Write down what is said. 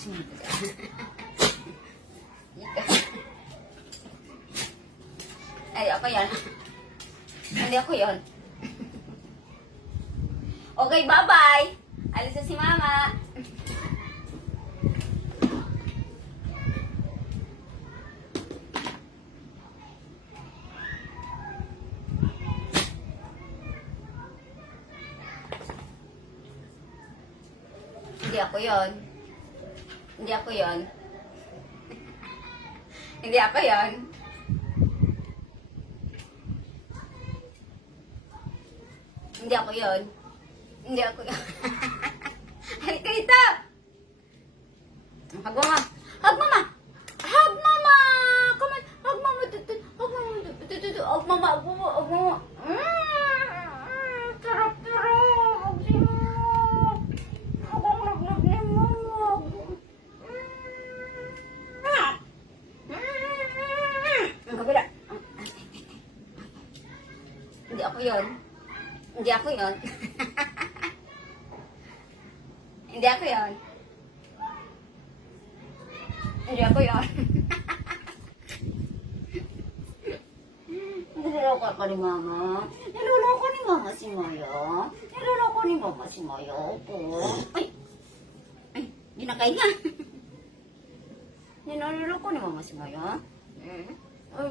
Ay, ako yan. Hindi ako yon. Okay, bye-bye. Alis na si mama. Hindi ako yon. Hindi ako yon. Hindi ako yon. Hindi ako yon. Hindi ako yon. Halika dito! Hug mama! Hug mama! Hug mama! Come on! Hug mama! Hug mama! Hug mama! Hug mama! Hug mama! Sarap! Sarap! Hug mo! Hug ang lagnag ni mama! Ang kabila! Hindi ako yon. Hindi ako yon. Hindi ako yon. Hindi ako yon. Niloloko ako ni mama. Niloloko ni mama si Maya. Niloloko ni mama si Maya. Opo. Ay! Ay! Ginakain nga. Niloloko ni mama si Maya. Ay!